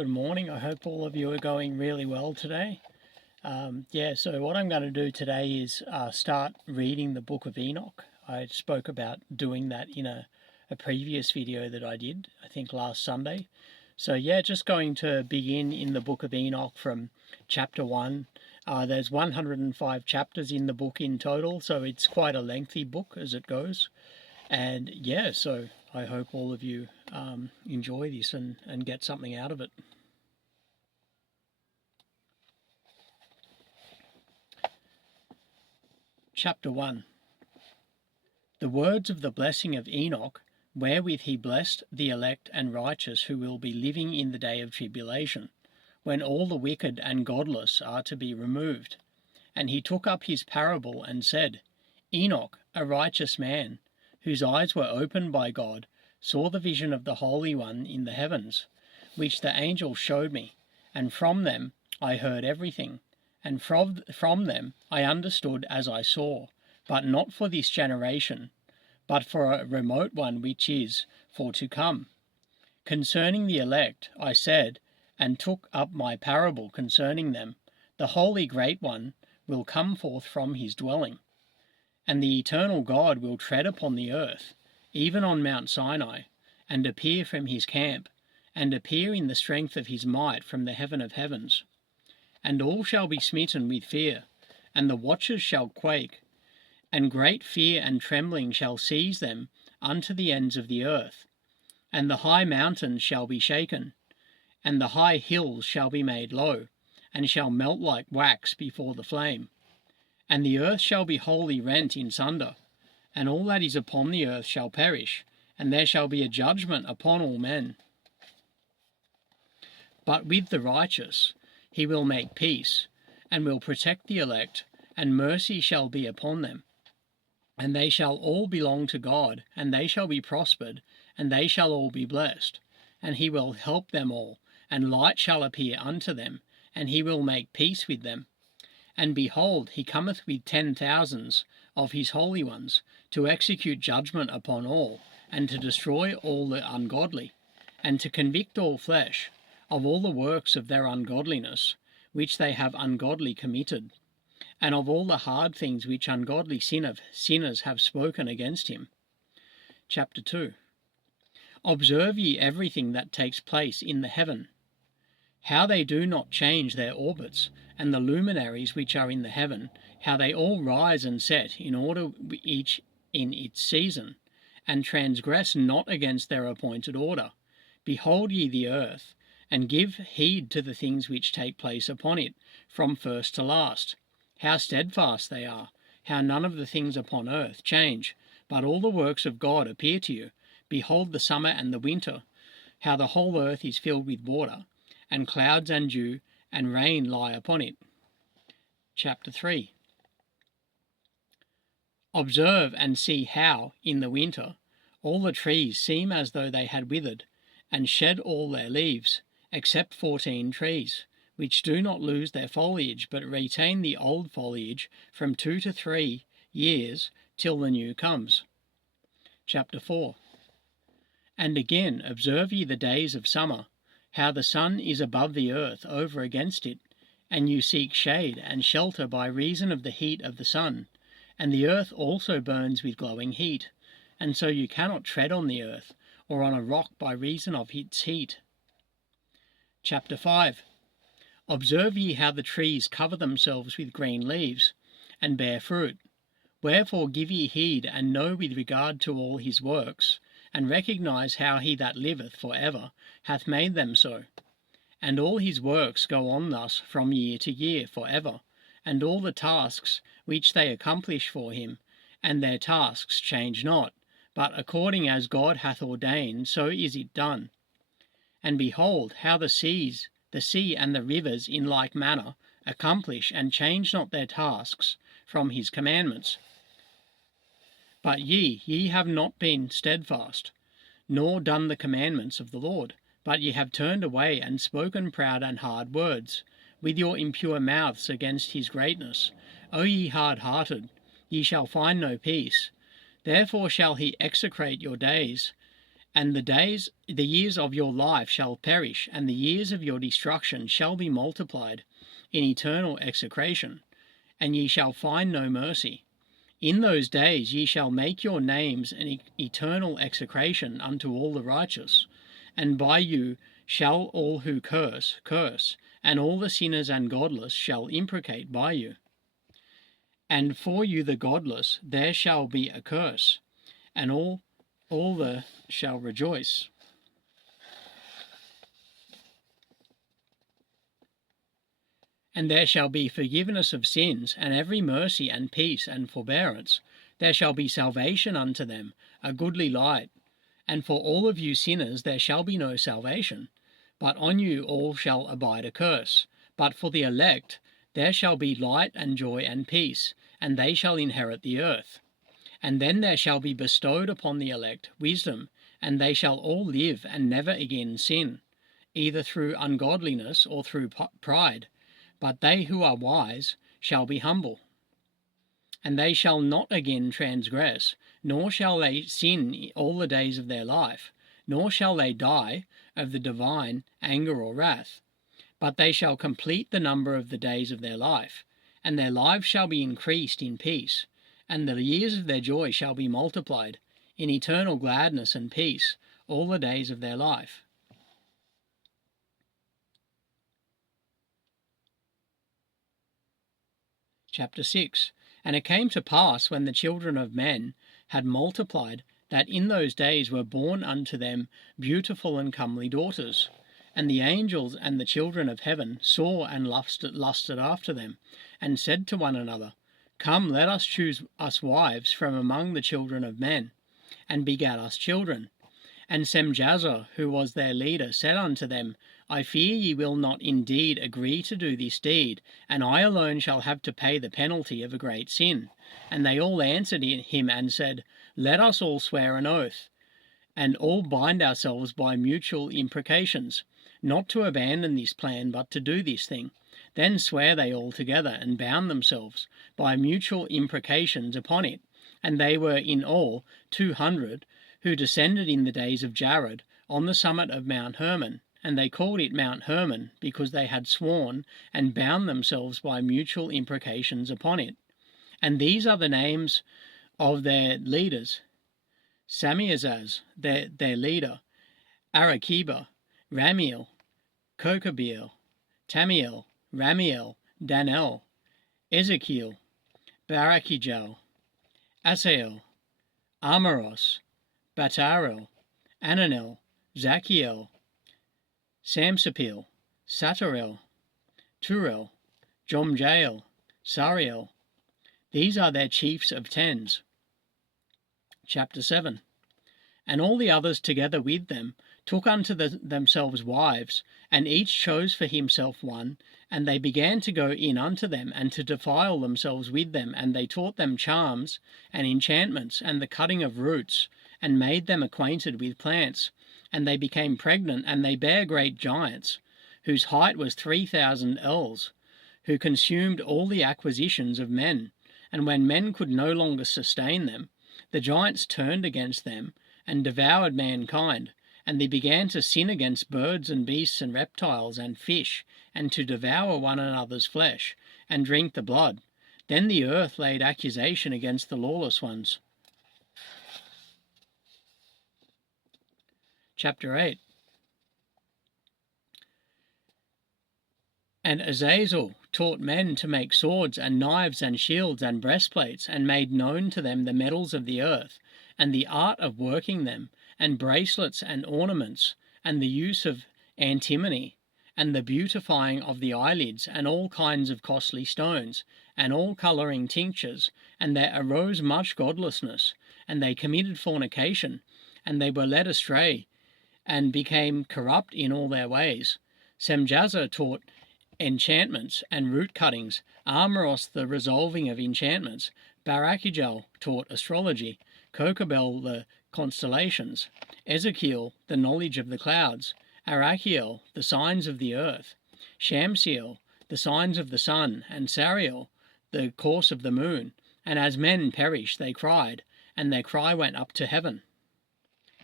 Good morning. I hope all of you are going really well today. So what I'm going to do today is start reading the book of Enoch. I spoke about doing that in a previous video that I did, I think last Sunday. So just going to begin in the book of Enoch from chapter 1. There's 105 chapters in the book in total, so it's quite a lengthy book as it goes. And so I hope all of you enjoy this and get something out of it. Chapter 1. The words of the blessing of Enoch, wherewith he blessed the elect and righteous who will be living in the day of tribulation, when all the wicked and godless are to be removed. And he took up his parable and said, Enoch, a righteous man, whose eyes were opened by God, saw the vision of the Holy One in the heavens, which the angel showed me, and from them I heard everything, and from them I understood as I saw, but not for this generation, but for a remote one which is for to come. Concerning the elect, I said, and took up my parable concerning them, the Holy Great One will come forth from his dwelling, and the eternal God will tread upon the earth, even on Mount Sinai, and appear from his camp, and appear in the strength of his might from the heaven of heavens. And all shall be smitten with fear, and the watchers shall quake, and great fear and trembling shall seize them unto the ends of the earth. And the high mountains shall be shaken, and the high hills shall be made low, and shall melt like wax before the flame. And the earth shall be wholly rent in sunder, and all that is upon the earth shall perish, and there shall be a judgment upon all men. But with the righteous he will make peace, and will protect the elect, and mercy shall be upon them. And they shall all belong to God, and they shall be prospered, and they shall all be blessed. And he will help them all, and light shall appear unto them, and he will make peace with them. And behold, he cometh with 10,000s of his holy ones, to execute judgment upon all, and to destroy all the ungodly, and to convict all flesh of all the works of their ungodliness, which they have ungodly committed, and of all the hard things which ungodly sinners have spoken against him. Chapter 2. Observe ye everything that takes place in the heaven, how they do not change their orbits, and the luminaries which are in the heaven, how they all rise and set in order each in its season, and transgress not against their appointed order. Behold ye the earth, and give heed to the things which take place upon it, from first to last. How steadfast they are, how none of the things upon earth change, but all the works of God appear to you. Behold the summer and the winter, how the whole earth is filled with water, and clouds and dew and rain lie upon it. Chapter 3. Observe and see how, in the winter, all the trees seem as though they had withered, and shed all their leaves, except 14 trees, which do not lose their foliage, but retain the old foliage from 2 to 3 years till the new comes. Chapter 4. And again observe ye the days of summer, how the sun is above the earth over against it, and you seek shade and shelter by reason of the heat of the sun, and the earth also burns with glowing heat, and so you cannot tread on the earth, or on a rock by reason of its heat. Chapter 5. Observe ye how the trees cover themselves with green leaves, and bear fruit. Wherefore give ye heed, and know with regard to all his works, and recognize how he that liveth for ever hath made them so. And all his works go on thus from year to year for ever, and all the tasks which they accomplish for him, and their tasks change not, but according as God hath ordained, so is it done. And behold, how the sea and the rivers in like manner accomplish and change not their tasks from his commandments. But ye have not been steadfast, nor done the commandments of the Lord, but ye have turned away and spoken proud and hard words, with your impure mouths against his greatness. O ye hard-hearted, ye shall find no peace. Therefore shall he execrate your days, And the years of your life shall perish, and the years of your destruction shall be multiplied in eternal execration, and ye shall find no mercy. In those days ye shall make your names an eternal execration unto all the righteous, and by you shall all who curse, and all the sinners and godless shall imprecate by you. And for you the godless there shall be a curse, and all the shall rejoice. And there shall be forgiveness of sins, and every mercy and peace and forbearance. There shall be salvation unto them, a goodly light. And for all of you sinners there shall be no salvation, but on you all shall abide a curse. But for the elect there shall be light and joy and peace, and they shall inherit the earth. And then there shall be bestowed upon the elect wisdom, and they shall all live and never again sin, either through ungodliness or through pride. But they who are wise shall be humble. And they shall not again transgress, nor shall they sin all the days of their life, nor shall they die of the divine anger or wrath. But they shall complete the number of the days of their life, and their lives shall be increased in peace, and the years of their joy shall be multiplied in eternal gladness and peace all the days of their life. Chapter 6. And it came to pass, when the children of men had multiplied, that in those days were born unto them beautiful and comely daughters. And the angels and the children of heaven saw and lusted after them, and said to one another, Come, let us choose us wives from among the children of men, and begat us children. And Semjazer, who was their leader, said unto them, I fear ye will not indeed agree to do this deed, and I alone shall have to pay the penalty of a great sin. And they all answered him and said, Let us all swear an oath, and all bind ourselves by mutual imprecations, not to abandon this plan, but to do this thing. Then sware they all together, and bound themselves by mutual imprecations upon it. And they were in all 200, who descended in the days of Jared on the summit of Mount Hermon. And they called it Mount Hermon, because they had sworn and bound themselves by mutual imprecations upon it. And these are the names of their leaders: Samiazaz, their leader, Arakiba, Ramiel, Kokabeel, Tamiel, Ramiel, Danel, Ezekiel, Barakijal, Asael, Amaros, Batarel, Ananel, Zachiel, Samsapil, Satarel, Turel, Jomjael, Sariel. These are their chiefs of tens. Chapter 7. And all the others together with them took unto themselves wives, and each chose for himself one, and they began to go in unto them, and to defile themselves with them, and they taught them charms, and enchantments, and the cutting of roots, and made them acquainted with plants. And they became pregnant, and they bare great giants, whose height was 3,000 ells, who consumed all the acquisitions of men. And when men could no longer sustain them, the giants turned against them, and devoured mankind. And they began to sin against birds and beasts and reptiles and fish, and to devour one another's flesh, and drink the blood. Then the earth laid accusation against the lawless ones. Chapter 8. And Azazel taught men to make swords and knives and shields and breastplates, and made known to them the metals of the earth, and the art of working them, and bracelets and ornaments, and the use of antimony, and the beautifying of the eyelids, and all kinds of costly stones, and all colouring tinctures. And there arose much godlessness, and they committed fornication, and they were led astray, and became corrupt in all their ways. Semjazer taught enchantments and root cuttings, Amaros the resolving of enchantments, Barakijal taught astrology, Kokabel the constellations, Ezekiel the knowledge of the clouds, Arachiel the signs of the earth, Shamsiel the signs of the sun, and Sariel the course of the moon. And as men perished they cried, and their cry went up to heaven.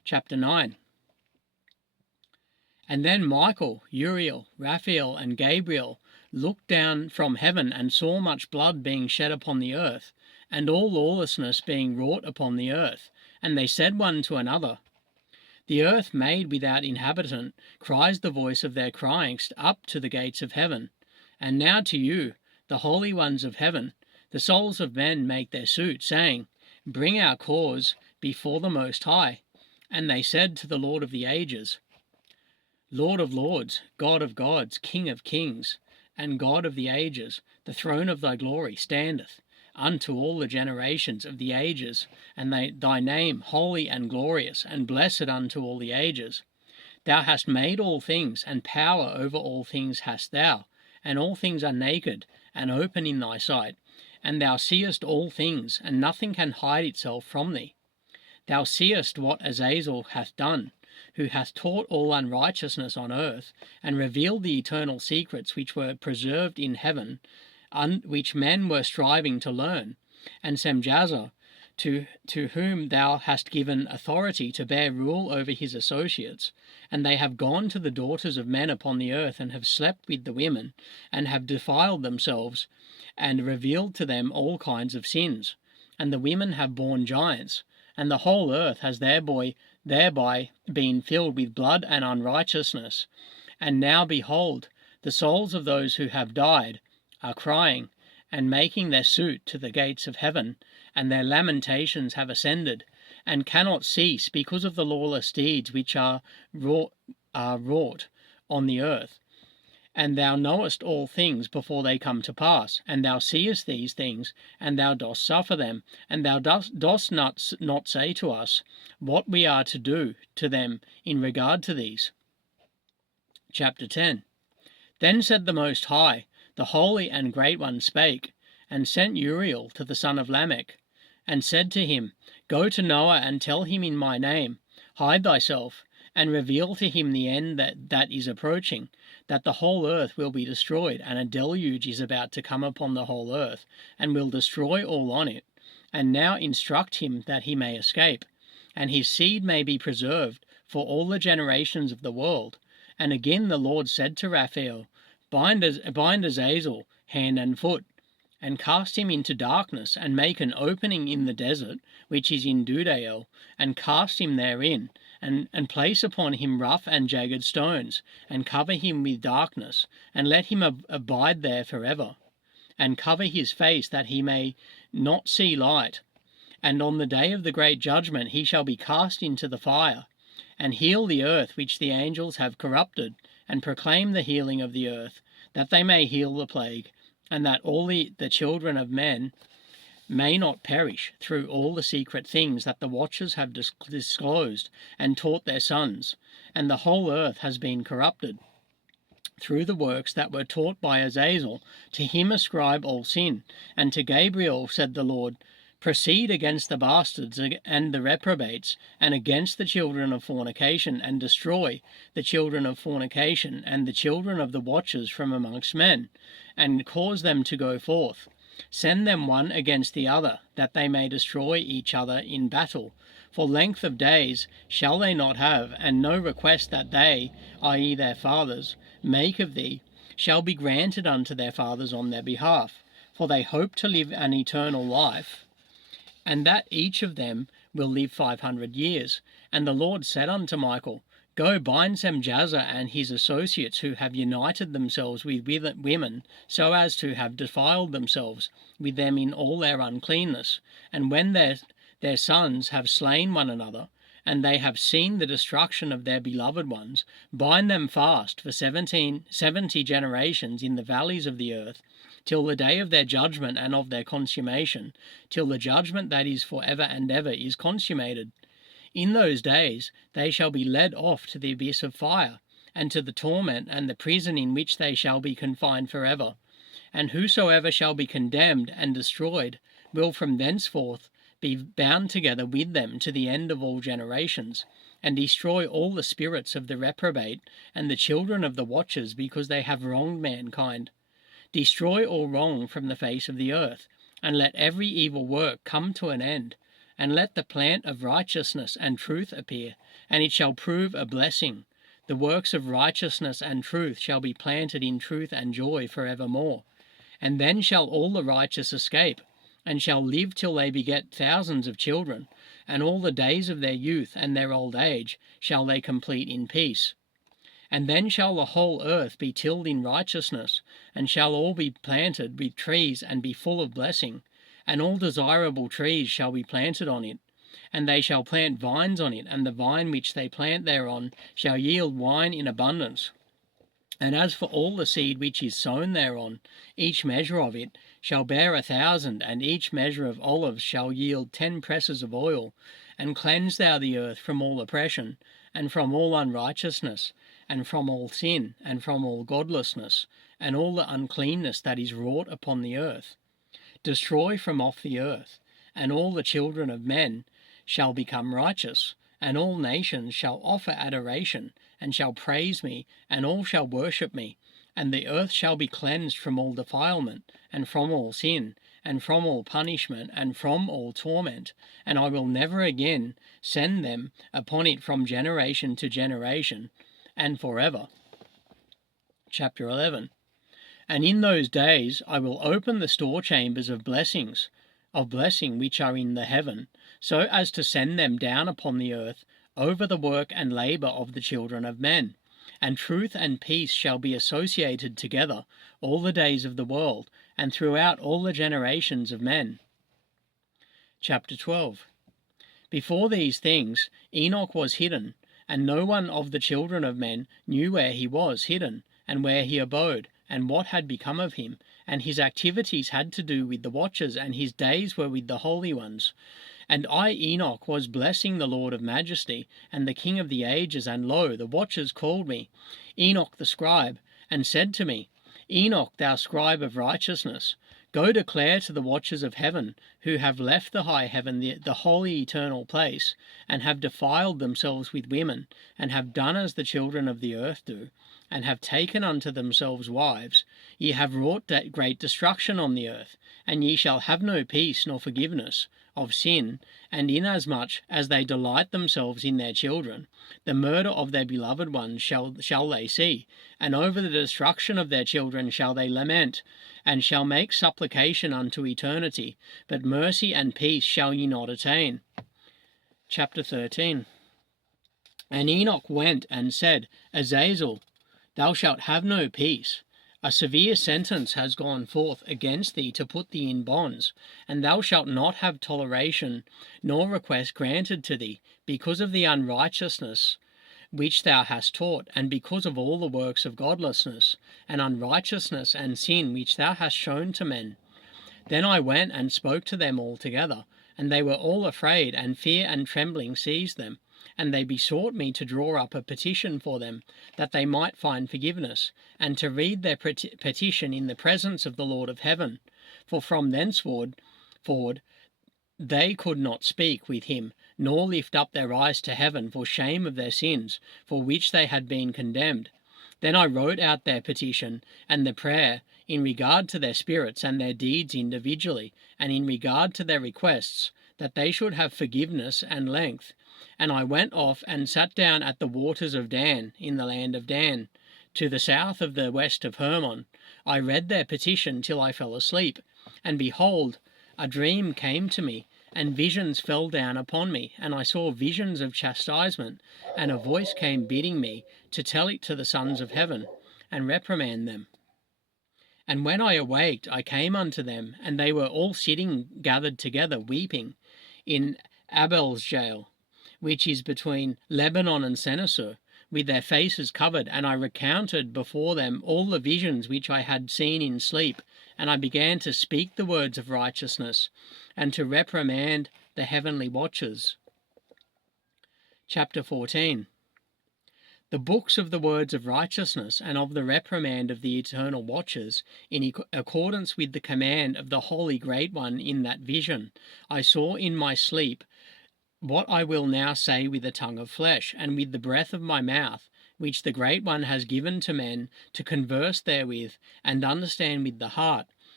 Chapter 9. And then Michael, Uriel, Raphael, and Gabriel looked down from heaven and saw much blood being shed upon the earth, and all lawlessness being wrought upon the earth. And they said one to another, The earth made without inhabitant cries the voice of their crying up to the gates of heaven. And now to you, the holy ones of heaven, the souls of men make their suit, saying, Bring our cause before the Most High. And they said to the Lord of the ages, Lord of lords, God of gods, King of kings, and God of the ages, the throne of thy glory standeth unto all the generations of the ages, and thy name holy and glorious, and blessed unto all the ages. Thou hast made all things, and power over all things hast thou, and all things are naked and open in thy sight, and thou seest all things, and nothing can hide itself from thee. Thou seest what Azazel hath done, who hath taught all unrighteousness on earth, and revealed the eternal secrets which were preserved in heaven, which men were striving to learn, and Semjazer, to whom thou hast given authority to bear rule over his associates. And they have gone to the daughters of men upon the earth, and have slept with the women, and have defiled themselves, and revealed to them all kinds of sins. And the women have borne giants, and the whole earth has thereby been filled with blood and unrighteousness. And now behold, the souls of those who have died are crying, and making their suit to the gates of heaven, and their lamentations have ascended, and cannot cease because of the lawless deeds which are wrought on the earth. And thou knowest all things before they come to pass, and thou seest these things, and thou dost suffer them, and thou dost not say to us what we are to do to them in regard to these. Chapter 10. Then said the Most High, the Holy and Great One spake, and sent Uriel to the son of Lamech, and said to him, Go to Noah and tell him in my name, hide thyself, and reveal to him the end that is approaching, that the whole earth will be destroyed, and a deluge is about to come upon the whole earth, and will destroy all on it. And now instruct him that he may escape, and his seed may be preserved for all the generations of the world. And again the Lord said to Raphael, Bind Azazel hand and foot, and cast him into darkness, and make an opening in the desert, which is in Dudael, and cast him therein, and place upon him rough and jagged stones, and cover him with darkness, and let him abide there forever, and cover his face that he may not see light. And on the day of the great judgment he shall be cast into the fire, and heal the earth which the angels have corrupted, and proclaim the healing of the earth, that they may heal the plague, and that all the children of men may not perish through all the secret things that the watchers have disclosed and taught their sons. And the whole earth has been corrupted through the works that were taught by Azazel. To him ascribe all sin. And to Gabriel said the Lord, Proceed against the bastards and the reprobates, and against the children of fornication, and destroy the children of fornication, and the children of the watchers from amongst men, and cause them to go forth. Send them one against the other, that they may destroy each other in battle. For length of days shall they not have, and no request that they, i.e. their fathers, make of thee, shall be granted unto their fathers on their behalf. For they hope to live an eternal life, and that each of them will live 500 years. And the Lord said unto Michael, Go bind Semjazer and his associates, who have united themselves with women, so as to have defiled themselves with them in all their uncleanness. And when their sons have slain one another, and they have seen the destruction of their beloved ones, bind them fast for 70 generations in the valleys of the earth, till the day of their judgment and of their consummation, till the judgment that is for ever and ever is consummated. In those days they shall be led off to the abyss of fire, and to the torment and the prison in which they shall be confined forever. And whosoever shall be condemned and destroyed will from thenceforth be bound together with them to the end of all generations, and destroy all the spirits of the reprobate and the children of the watchers, because they have wronged mankind. Destroy all wrong from the face of the earth, and let every evil work come to an end, and let the plant of righteousness and truth appear, and it shall prove a blessing. The works of righteousness and truth shall be planted in truth and joy for evermore. And then shall all the righteous escape, and shall live till they beget thousands of children, and all the days of their youth and their old age shall they complete in peace. And then shall the whole earth be tilled in righteousness, and shall all be planted with trees and be full of blessing, and all desirable trees shall be planted on it. And they shall plant vines on it, and the vine which they plant thereon shall yield wine in abundance. And as for all the seed which is sown thereon, each measure of it shall bear 1,000, and each measure of olives shall yield 10 presses of oil. And cleanse thou the earth from all oppression, and from all unrighteousness, and from all sin, and from all godlessness, and all the uncleanness that is wrought upon the earth. Destroy from off the earth, and all the children of men shall become righteous, and all nations shall offer adoration, and shall praise me, and all shall worship me. And the earth shall be cleansed from all defilement, and from all sin, and from all punishment, and from all torment. And I will never again send them upon it from generation to generation, and forever. Chapter 11. And in those days I will open the store chambers of blessing which are in the heaven, so as to send them down upon the earth over the work and labour of the children of men. And truth and peace shall be associated together all the days of the world, and throughout all the generations of men. Chapter 12. Before these things Enoch was hidden, and no one of the children of men knew where he was hidden, and where he abode, and what had become of him. And his activities had to do with the watchers, and his days were with the holy ones. And I, Enoch, was blessing the Lord of majesty, and the King of the ages, and lo, the watchers called me, Enoch the scribe, and said to me, Enoch, thou scribe of righteousness, go declare to the watchers of heaven, who have left the high heaven, the holy eternal place, and have defiled themselves with women, and have done as the children of the earth do, and have taken unto themselves wives. Ye have wrought great destruction on the earth, and ye shall have no peace nor forgiveness of sin, and inasmuch as they delight themselves in their children, the murder of their beloved ones shall they see, and over the destruction of their children shall they lament, and shall make supplication unto eternity, but mercy and peace shall ye not attain. Chapter 13. And Enoch went and said, Azazel, thou shalt have no peace. A severe sentence has gone forth against thee to put thee in bonds, and thou shalt not have toleration nor request granted to thee, because of the unrighteousness which thou hast taught, and because of all the works of godlessness, and unrighteousness, and sin which thou hast shown to men. Then I went and spoke to them all together, and they were all afraid, and fear and trembling seized them. And they besought me to draw up a petition for them, that they might find forgiveness, and to read their petition in the presence of the Lord of heaven. For from thenceforward they could not speak with him, nor lift up their eyes to heaven for shame of their sins, for which they had been condemned. Then I wrote out their petition and the prayer in regard to their spirits and their deeds individually, and in regard to their requests, that they should have forgiveness and length. And I went off and sat down at the waters of Dan, in the land of Dan, to the south of the west of Hermon. I read their petition till I fell asleep. And behold, a dream came to me, and visions fell down upon me, and I saw visions of chastisement, and a voice came bidding me to tell it to the sons of heaven, and reprimand them. And when I awaked, I came unto them, and they were all sitting gathered together, weeping, in Abel's jail, which is between Lebanon and Senusur, with their faces covered. And I recounted before them all the visions which I had seen in sleep, and I began to speak the words of righteousness, and to reprimand the heavenly watchers. Chapter 14. The books of the words of righteousness, and of the reprimand of the eternal watchers, in accordance with the command of the Holy Great One in that vision, I saw in my sleep, what I will now say with the tongue of flesh, and with the breath of my mouth, which the Great One has given to men to converse therewith, and understand with the heart,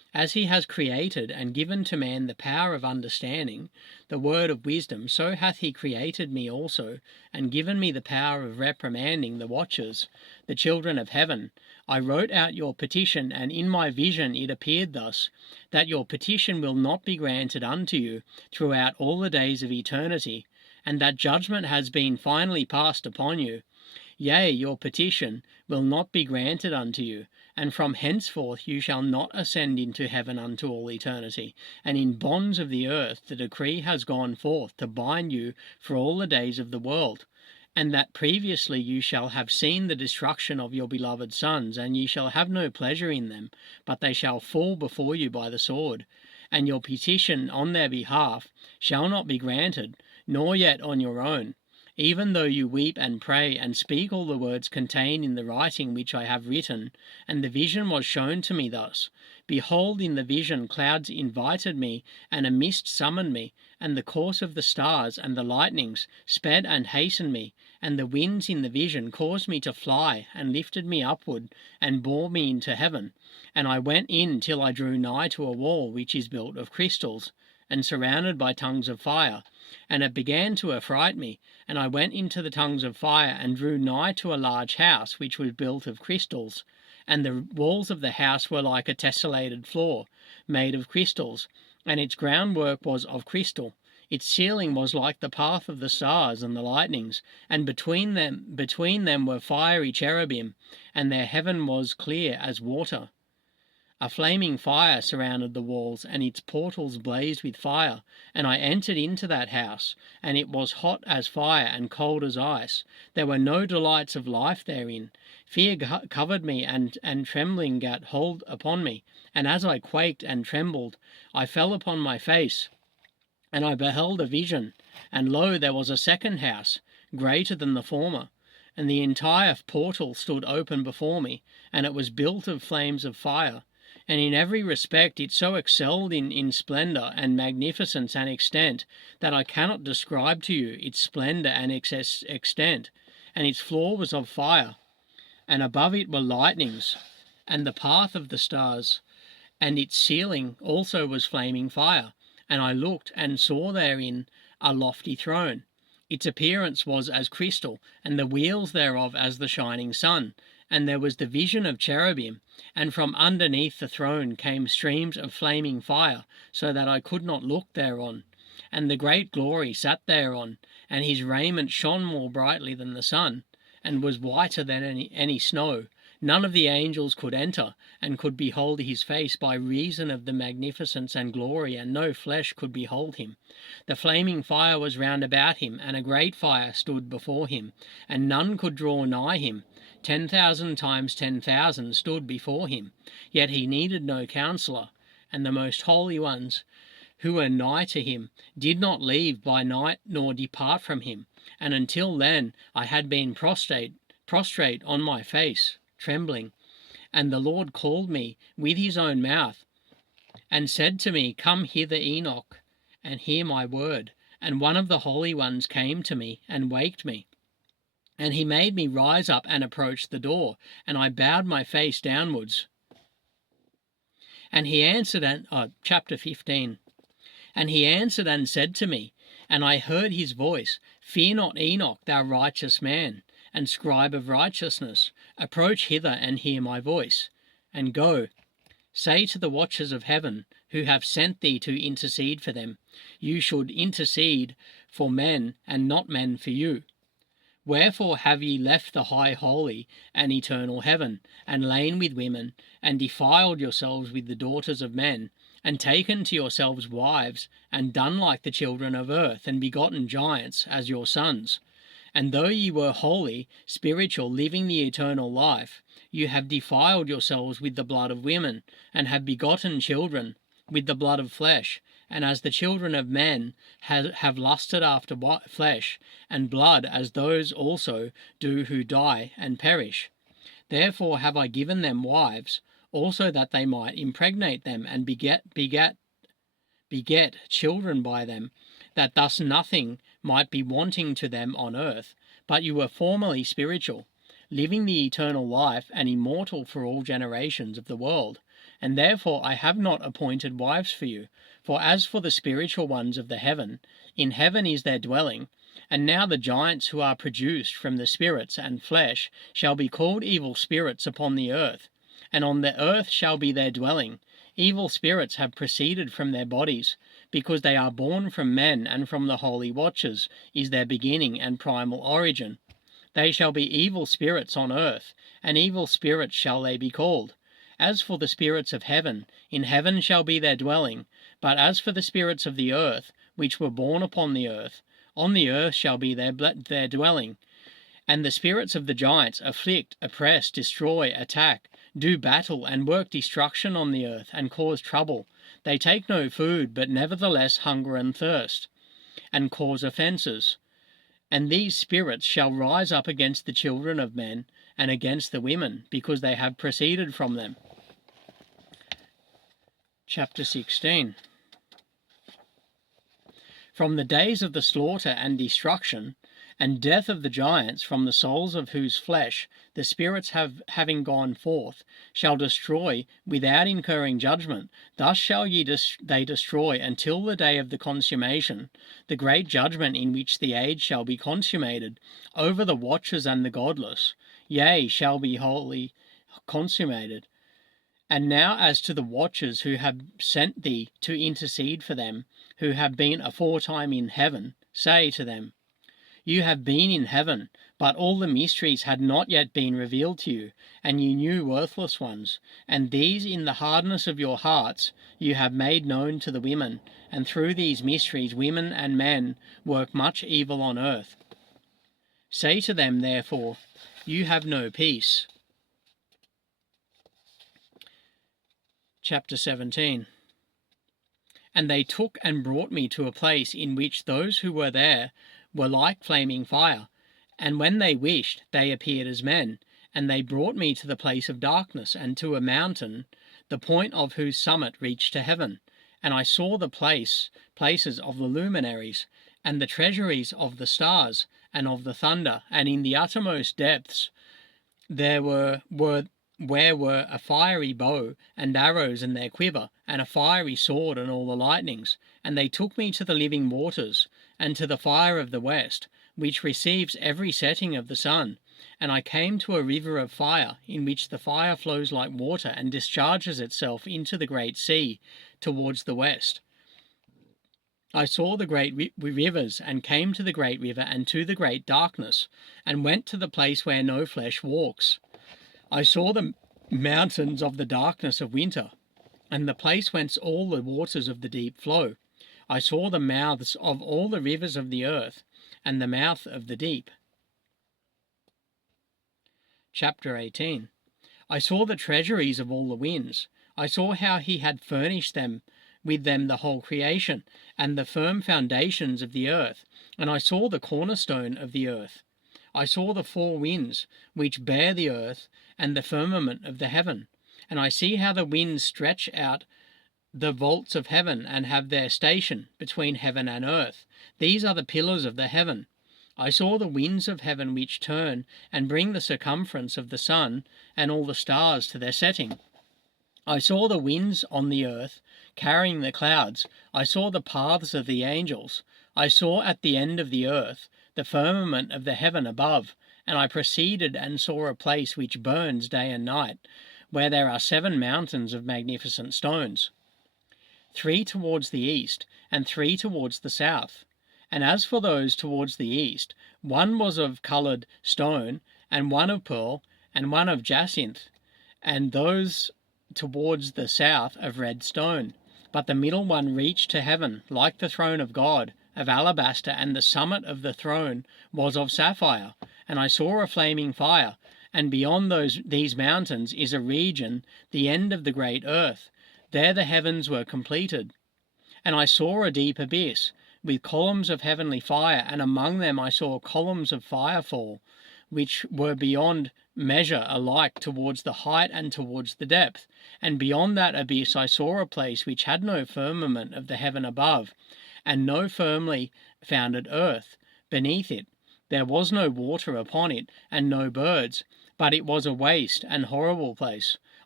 As he has created and given to man the power of understanding, the word of wisdom, so hath he created me also, and given me the power of reprimanding the watchers, the children of heaven. I wrote out your petition, and in my vision it appeared thus, that your petition will not be granted unto you throughout all the days of eternity, and that judgment has been finally passed upon you. Yea, your petition will not be granted unto you, and from henceforth you shall not ascend into heaven unto all eternity. And in bonds of the earth the decree has gone forth to bind you for all the days of the world. And that previously you shall have seen the destruction of your beloved sons, and ye shall have no pleasure in them, but they shall fall before you by the sword. And your petition on their behalf shall not be granted, nor yet on your own, even though you weep and pray and speak all the words contained in the writing which I have written. And the vision was shown to me thus. Behold, in the vision clouds invited me, and a mist summoned me, and the course of the stars and the lightnings sped and hastened me, and the winds in the vision caused me to fly, and lifted me upward, and bore me into heaven. And I went in till I drew nigh to a wall which is built of crystals, and surrounded by tongues of fire. And it began to affright me, and I went into the tongues of fire, and drew nigh to a large house which was built of crystals. And the walls of the house were like a tessellated floor, made of crystals, and its groundwork was of crystal. Its ceiling was like the path of the stars and the lightnings, and between them were fiery cherubim, and their heaven was clear as water. A flaming fire surrounded the walls, and its portals blazed with fire. And I entered into that house, and it was hot as fire and cold as ice. There were no delights of life therein. Fear covered me, and trembling gat hold upon me. And as I quaked and trembled, I fell upon my face. And I beheld a vision, and lo, there was a second house, greater than the former. And the entire portal stood open before me, and it was built of flames of fire. And in every respect it so excelled in splendour and magnificence and extent, that I cannot describe to you its splendour and extent. And its floor was of fire, and above it were lightnings, and the path of the stars, and its ceiling also was flaming fire. And I looked, and saw therein a lofty throne. Its appearance was as crystal, and the wheels thereof as the shining sun. And there was the vision of cherubim, and from underneath the throne came streams of flaming fire, so that I could not look thereon. And the great glory sat thereon, and his raiment shone more brightly than the sun, and was whiter than any snow. None of the angels could enter, and could behold his face by reason of the magnificence and glory, and no flesh could behold him. The flaming fire was round about him, and a great fire stood before him, and none could draw nigh him. 10,000 times 10,000 stood before him, yet he needed no counselor. And the most holy ones who were nigh to him did not leave by night nor depart from him. And until then I had been prostrate on my face, trembling. And the Lord called me with his own mouth, and said to me, Come hither, Enoch, and hear my word. And one of the holy ones came to me, and waked me. And he made me rise up and approach the door, and I bowed my face downwards. And he answered, chapter 15. And he answered and said to me, and I heard his voice, Fear not, Enoch, thou righteous man, and scribe of righteousness, approach hither and hear my voice. And go, say to the watchers of heaven, who have sent thee to intercede for them, you should intercede for men, and not men for you. Wherefore have ye left the high holy and eternal heaven, and lain with women, and defiled yourselves with the daughters of men, and taken to yourselves wives, and done like the children of earth, and begotten giants as your sons? And though ye were holy, spiritual, living the eternal life, you have defiled yourselves with the blood of women, and have begotten children with the blood of flesh. And as the children of men have lusted after flesh and blood, as those also do who die and perish. Therefore have I given them wives, also that they might impregnate them, and beget children by them, that thus nothing might be wanting to them on earth. But you were formerly spiritual, living the eternal life, and immortal for all generations of the world. and therefore I have not appointed wives for you. For as for the spiritual ones of the heaven, in heaven is their dwelling. And now the giants who are produced from the spirits and flesh shall be called evil spirits upon the earth, and on the earth shall be their dwelling. Evil spirits have proceeded from their bodies, because they are born from men, and from the holy watchers is their beginning and primal origin. They shall be evil spirits on earth, and evil spirits shall they be called. As for the spirits of heaven, in heaven shall be their dwelling. But as for the spirits of the earth, which were born upon the earth, on the earth shall be their dwelling. And the spirits of the giants afflict, oppress, destroy, attack, do battle, and work destruction on the earth, and cause trouble. They take no food, but nevertheless hunger and thirst, and cause offences. And these spirits shall rise up against the children of men, and against the women, because they have proceeded from them. Chapter 16. From the days of the slaughter and destruction, and death of the giants, from the souls of whose flesh the spirits having gone forth, shall destroy without incurring judgment. Thus shall they destroy until the day of the consummation, the great judgment in which the age shall be consummated, over the watchers and the godless, yea, shall be wholly consummated. And now as to the watchers who have sent thee to intercede for them, who have been aforetime in heaven, say to them, You have been in heaven, but all the mysteries had not yet been revealed to you, and you knew worthless ones. And these in the hardness of your hearts you have made known to the women, and through these mysteries women and men work much evil on earth. Say to them, therefore, You have no peace. Chapter 17. And they took and brought me to a place in which those who were there were like flaming fire. And when they wished, they appeared as men. And they brought me to the place of darkness, and to a mountain, the point of whose summit reached to heaven. And I saw the places of the luminaries, and the treasuries of the stars, and of the thunder. And in the uttermost depths there were a fiery bow, and arrows in their quiver, and a fiery sword, and all the lightnings. And they took me to the living waters, and to the fire of the west, which receives every setting of the sun. And I came to a river of fire, in which the fire flows like water, and discharges itself into the great sea, towards the west. I saw the great rivers, and came to the great river, and to the great darkness, and went to the place where no flesh walks. I saw the mountains of the darkness of winter, and the place whence all the waters of the deep flow. I saw the mouths of all the rivers of the earth, and the mouth of the deep. Chapter 18. I saw the treasuries of all the winds. I saw how he had furnished them with them the whole creation, and the firm foundations of the earth. And I saw the cornerstone of the earth. I saw the four winds, which bear the earth, and the firmament of the heaven. And I see how the winds stretch out the vaults of heaven, and have their station between heaven and earth. These are the pillars of the heaven. I saw the winds of heaven which turn, and bring the circumference of the sun, and all the stars to their setting. I saw the winds on the earth, carrying the clouds. I saw the paths of the angels. I saw at the end of the earth the firmament of the heaven above, and I proceeded and saw a place which burns day and night, where there are 7 mountains of magnificent stones, 3 towards the east, and 3 towards the south. And as for those towards the east, one was of coloured stone, and one of pearl, and one of jacinth, and those towards the south of red stone. But the middle one reached to heaven, like the throne of God, of alabaster, and the summit of the throne was of sapphire. And I saw a flaming fire, and beyond these mountains is a region, the end of the great earth. There the heavens were completed. And I saw a deep abyss, with columns of heavenly fire, and among them I saw columns of fire fall, which were beyond measure alike towards the height and towards the depth. And beyond that abyss I saw a place which had no firmament of the heaven above, and no firmly founded earth beneath it. There was no water upon it, and no birds, but it was a waste and horrible place.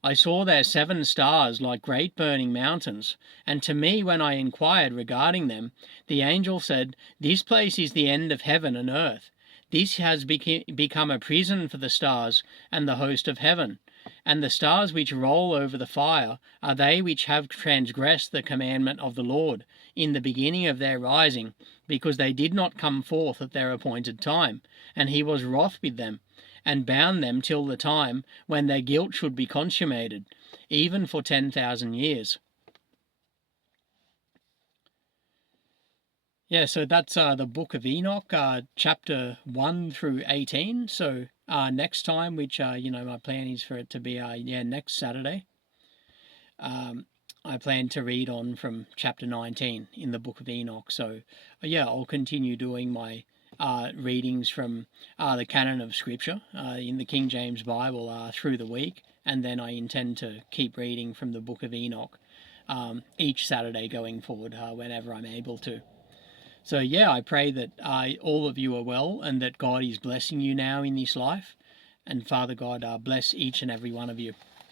I saw there 7 stars like great burning mountains, and to me when I inquired regarding them, the angel said, This place is the end of heaven and earth. This has become a prison for the stars and the host of heaven. And the stars which roll over the fire are they which have transgressed the commandment of the Lord in the beginning of their rising, because they did not come forth at their appointed time. And he was wroth with them, and bound them till the time when their guilt should be consummated, even for 10,000 years. Yeah, so that's the book of Enoch, chapter 1 through 18. So next time, which, my plan is for it to be, next Saturday, I plan to read on from chapter 19 in the book of Enoch. So, I'll continue doing my readings from the canon of Scripture in the King James Bible through the week, and then I intend to keep reading from the book of Enoch each Saturday going forward whenever I'm able to. So I pray that all of you are well and that God is blessing you now in this life. And Father God, bless each and every one of you.